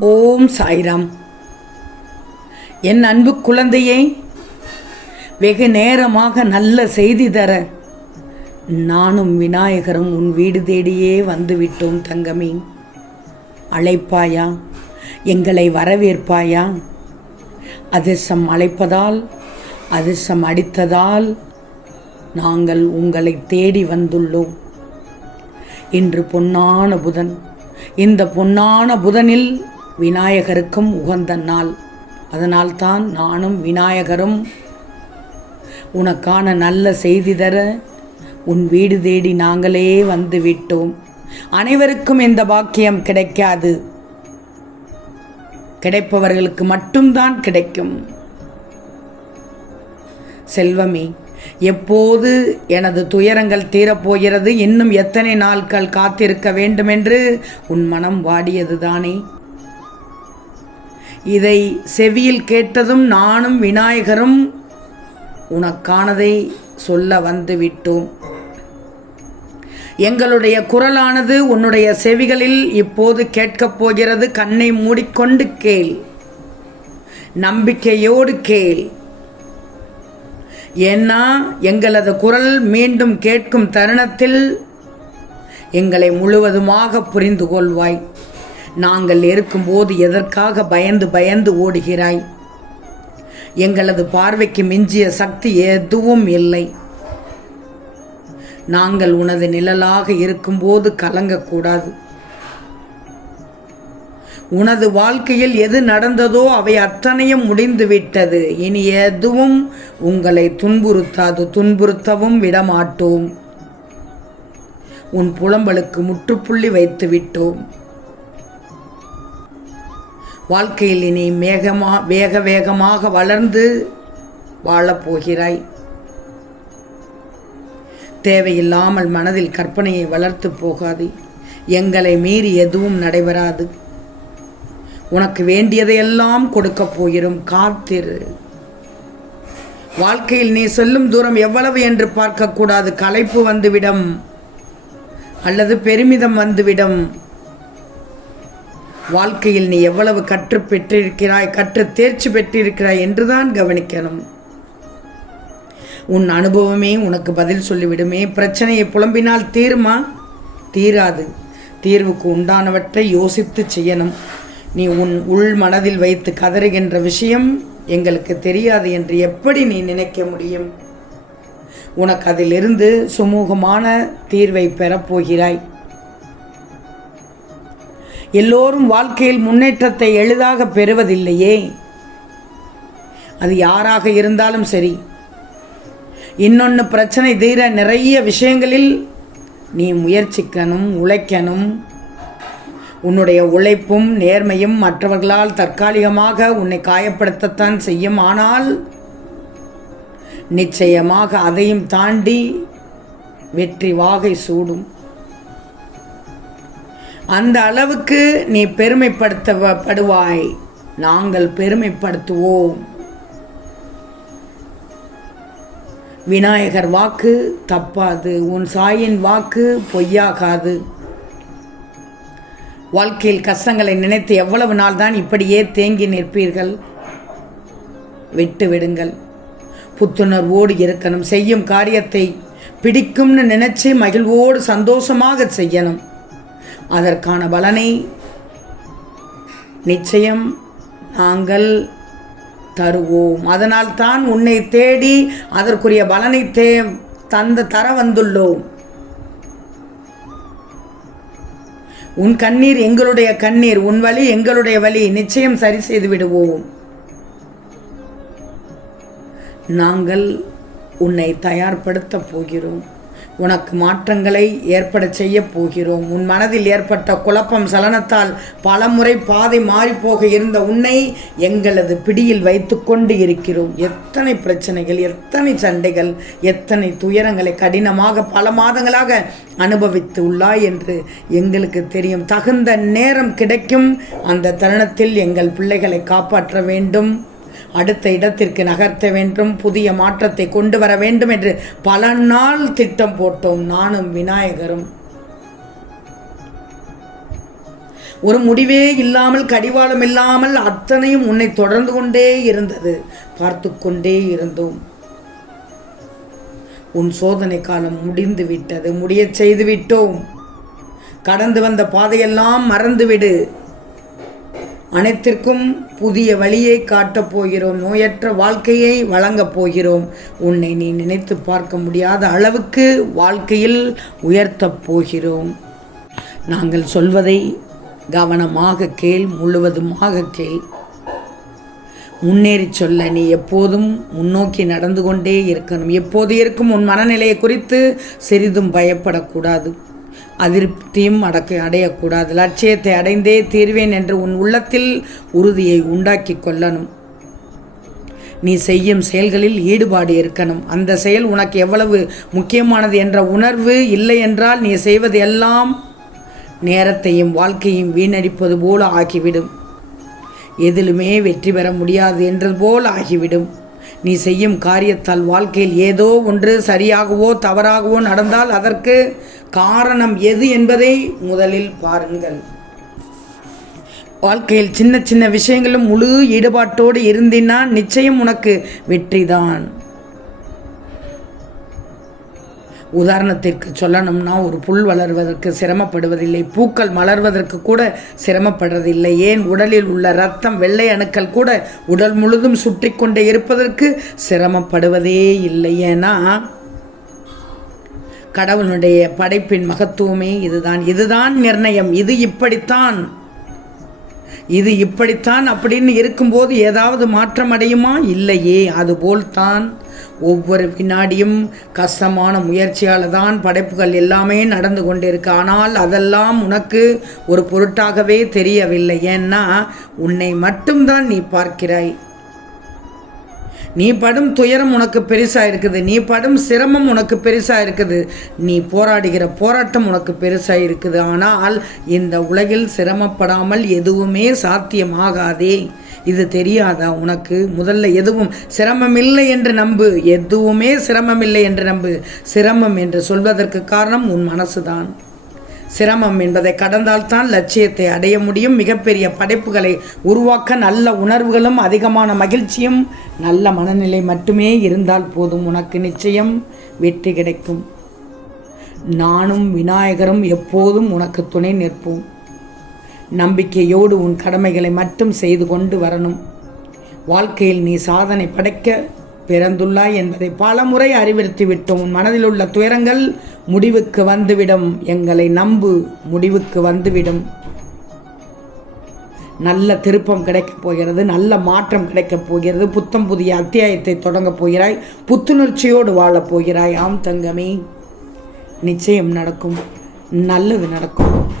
ஓம் சாய்ராம். என் அன்பு குழந்தையே வெகு நேரமாக நல்ல செய்தி தர நானும் விநாயகரும் உன் வீடு தேடியே வந்துவிட்டோம் தங்கமே. அழைப்பாயா? எங்களை வரவேற்பாயா? அதிர்ஷ்டம் அழைப்பதால் அதிர்ஷ்டம் அடித்ததால் நாங்கள் உங்களை தேடி வந்துள்ளோம். இன்று பொன்னான புதன் இந்த பொன்னான புதனில் விநாயகருக்கும் உகந்த நாள். அதனால்தான் நானும் விநாயகரும் உனக்கான நல்ல செய்தி தர உன் வீடு தேடி நாங்களே வந்து விட்டோம். அனைவருக்கும் இந்த பாக்கியம் கிடைக்காது. கிடைப்பவர்களுக்கு மட்டும்தான் கிடைக்கும். செல்வமே எப்போது எனது துயரங்கள் தீரப்போகிறது? இன்னும் எத்தனை நாட்கள் காத்திருக்க வேண்டுமென்று உன் மனம் வாடியதுதானே இதை செவியில் கேட்டதும் நானும் விநாயகரும் உனக்கானதை சொல்ல வந்துவிட்டோம் எங்களுடைய குரலானது உன்னுடைய செவிகளில் இப்போது கேட்கப் போகிறது. கண்ணை மூடிக்கொண்டு கேள். நம்பிக்கையோடு கேள். ஏன்னா எங்களது குரல் மீண்டும் கேட்கும் தருணத்தில் எங்களை முழுவதுமாக புரிந்து கொள்வாய். நாங்கள் இருக்கும்போது எதற்காக பயந்து பயந்து ஓடுகிறாய்? எங்களது பார்வைக்கு மிஞ்சிய சக்தி எதுவும் இல்லை. நாங்கள் உனது நிழலாக இருக்கும்போது கலங்கக்கூடாது. உனது வாழ்க்கையில் எது நடந்ததோ அவை அத்தனையும் முடிந்துவிட்டது. இனி எதுவும் உங்களை துன்புறுத்தாது துன்புறுத்தவும் விடமாட்டோம். உன் புலம்பலுக்கு முற்றுப்புள்ளி வைத்து விட்டோம் வாழ்க்கையில் இனி மேகமா வேக வேகமாக வளர்ந்து வாழப்போகிறாய். தேவையில்லாமல் மனதில் கற்பனையை வளர்த்து போகாதே. எங்களை மீறி எதுவும் நடைபெறாது. உனக்கு வேண்டியதையெல்லாம் கொடுக்கப் போயிடும் காத்திரு. வாழ்க்கையில் நீ செல்லும் தூரம் எவ்வளவு என்று பார்க்கக்கூடாது. களைப்பு வந்துவிடும். அல்லது பெருமிதம் வந்துவிடும். வாழ்க்கையில் நீ எவ்வளவு கற்று பெற்றிருக்கிறாய் கற்று தேர்ச்சி பெற்றிருக்கிறாய் என்றுதான் கவனிக்கணும். உன் அனுபவமே உனக்கு பதில் சொல்லிவிடுமே. பிரச்சனையை புலம்பினால் தீருமா? தீராது. தீர்வுக்கு உண்டானவற்றை யோசித்து செய்யணும். நீ உன் உள் மனதில் வைத்து கதறுகின்ற விஷயம் எங்களுக்கு தெரியாது என்று எப்படி நீ நினைக்க முடியும்? உனக்கு அதிலிருந்து சுமூகமான தீர்வை பெறப்போகிறாய். எல்லோரும் வாழ்க்கையில் முன்னேற்றத்தை எளிதாக பெறுவதில்லையே. அது யாராக இருந்தாலும் சரி. இன்னொன்று பிரச்சனை தீர நிறைய விஷயங்களில் நீ முயற்சிக்கணும் உழைக்கணும் உன்னுடைய உழைப்பும் நேர்மையும் மற்றவர்களால் தற்காலிகமாக உன்னை காயப்படுத்தத்தான் செய்யும். ஆனால் நிச்சயமாக அதையும் தாண்டி வெற்றி வாகை சூடும். அந்த அளவுக்கு நீ பெருமைப்படுத்தப்படுவாய். நாங்கள் பெருமைப்படுத்துவோம். விநாயகர் வாக்கு தப்பாது. உன் சாயின் வாக்கு பொய்யாகாது. வாழ்க்கையில் கஷ்டங்களை நினைத்து எவ்வளவு நாள் தான் இப்படியே தேங்கி நிற்பீர்கள்? விட்டு விடுங்கள் புத்துணர்வோடு இருக்கணும் செய்யும் காரியத்தை பிடிக்கும்னு நினைச்சு மகிழ்வோடு சந்தோஷமாக செய்யணும். அதற்கான பலனை நிச்சயம் நாங்கள் தருவோம். அதனால் தான் உன்னை தேடி அதற்குரிய பலனை தே தந்த தர வந்துள்ளோம். உன் கண்ணீர் எங்களுடைய கண்ணீர் உன் வழி எங்களுடைய வழி நிச்சயம் சரி செய்து விடுவோம். நாங்கள் உன்னை தயார்படுத்த போகிறோம். உனக்கு மாற்றங்களை ஏற்பட செய்ய போகிறோம். உன் மனதில் ஏற்பட்ட குழப்பம் சலனத்தால் பலமுறை பாதை மாறிப்போக இருந்த உன்னை எங்களது பிடியில் வைத்துக்கொண்டு இருக்கிறோம். எத்தனை பிரச்சனைகள் எத்தனை சண்டைகள் எத்தனை துயரங்களை கடினமாக பல மாதங்களாக அனுபவித்து உள்ளாய் என்று எங்களுக்கு தெரியும். தகுந்த நேரம் கிடைக்கும். அந்த தருணத்தில் எங்கள் பிள்ளைகளை காப்பாற்ற வேண்டும். அடுத்த இடத்திற்கு நகர்த்த வேண்டும் புதிய மாற்றத்தை கொண்டு வர வேண்டும் என்று பல நாள் திட்டம் போட்டோம். நானும் விநாயகரும். ஒரு முடிவே இல்லாமல் கடிவாளம் இல்லாமல் அத்தனையும் உன்னை தொடர்ந்து கொண்டே இருந்தது. பார்த்து கொண்டே இருந்தோம். உன் சோதனை காலம் முடிந்து விட்டது. முடியச் செய்து விட்டோம். கடந்து வந்த பாதையெல்லாம் மறந்துவிடு. அனைத்திற்கும் புதிய வழியை காட்டப் போகிறோம். நோயற்ற வாழ்க்கையை வழங்கப் போகிறோம். உன்னை நீ நினைத்து பார்க்க முடியாத அளவுக்கு வாழ்க்கையில் உயர்த்தப் போகிறோம். நாங்கள் சொல்வதை கவனமாக கேள் முழுவதுமாக கேள். முன்னேறி சொல்ல நீ எப்போதும் முன்னோக்கி நடந்து கொண்டே இருக்கணும். எப்போது இருக்கும் உன் மனநிலையை குறித்து சிறிதும் பயப்படக்கூடாது. அதிருப்தியும் அடக்க அடையக்கூடாது. லட்சியத்தை அடைந்தே தீர்வேன் என்று உன் உள்ளத்தில் உறுதியை உண்டாக்கி கொள்ளணும். நீ செய்யும் செயல்களில் ஈடுபாடு இருக்கணும். அந்த செயல் உனக்கு எவ்வளவு முக்கியமானது என்ற உணர்வு இல்லை என்றால் நீ செய்வது எல்லாம் நேரத்தையும் வாழ்க்கையும் வீணடிப்பது போல ஆகிவிடும். எதிலுமே வெற்றி பெற முடியாது என்றது போல் ஆகிவிடும். நீ செய்யும் காரியத்தால் வாழ்க்கையில் ஏதோ ஒன்று சரியாகவோ தவறாகவோ நடந்தால் அதற்கு காரணம் எது என்பதை முதலில் பாருங்கள். வாழ்க்கையில் சின்ன சின்ன விஷயங்களும் முழு ஈடுபாட்டோடு இருந்தினா நிச்சயம் உனக்கு வெற்றிதான். உதாரணத்திற்கு சொல்லணும்னா ஒரு புல் வளர்வதற்கு சிரமப்படுவதில்லை பூக்கள் மலர்வதற்கு கூட சிரமப்படுறதில்லை. ஏன்? உடலில் உள்ள ரத்தம் வெள்ளை அணுக்கள் கூட உடல் முழுதும் சுற்றி கொண்டே இருப்பதற்கு சிரமப்படுவதே இல்லை. ஏன்னா கடவுளுடைய படைப்பின் மகத்துவமே இதுதான். இதுதான் நிர்ணயம். இது இப்படித்தான். இது இப்படித்தான் அப்படின்னு இருக்கும்போது ஏதாவது மாற்றம் அடையுமா இல்லையே. அதுபோல்தான். ஒவ்வொரு வினாடியும் கஷ்டமான முயற்சியால் தான் படைப்புகள் எல்லாமே நடந்து கொண்டிருக்கு. ஆனால் அதெல்லாம் உனக்கு ஒரு பொருட்டாகவே தெரியவில்லை. ஏன்னா உன்னை மட்டும்தான் நீ பார்க்கிறாய். நீ படும் துயரம் உனக்கு பெருசாக இருக்குது. நீ படும் சிரமம் உனக்கு பெருசாக இருக்குது. நீ போராடுகிற போராட்டம் உனக்கு பெருசாக இருக்குது. ஆனால் இந்த உலகில் சிரமப்படாமல் எதுவுமே சாத்தியமாகாதே. இது தெரியாதா? உனக்கு முதல்ல எதுவும் சிரமமில்லை என்று நம்பு. எதுவுமே சிரமமில்லை என்று நம்பு. சிரமம் என்று சொல்வதற்கு காரணம் உன் மனசுதான். சிரமம் என்பதை கடந்தால்தான் லட்சியத்தை அடைய முடியும். மிகப்பெரிய படைப்புகளை உருவாக்க நல்ல உணர்வுகளும் அதிகமான மகிழ்ச்சியும் நல்ல மனநிலை மட்டுமே இருந்தால் போதும் உனக்கு நிச்சயம். வெற்றி கிடைக்கும். நானும் விநாயகரும் எப்போதும் உனக்கு துணை நிற்போம். நம்பிக்கையோடு உன் கடமைகளை மட்டும் செய்து கொண்டு வரணும். வாழ்க்கையில் நீ சாதனை படைக்க பிறந்துள்ளாய் என்பதை பல முறை அறிவுறுத்தி விட்டோம் உன் மனதில் உள்ள துயரங்கள் முடிவுக்கு வந்துவிடும். எங்களை நம்பு முடிவுக்கு வந்துவிடும். நல்ல திருப்பம் கிடைக்கப் போகிறது நல்ல மாற்றம் கிடைக்கப் போகிறது. புத்தம் புதிய அத்தியாயத்தை தொடங்கப் போகிறாய் புத்துணர்ச்சியோடு வாழப் போகிறாய். ஆம் தங்கமே நிச்சயம் நடக்கும் நல்லது நடக்கும்.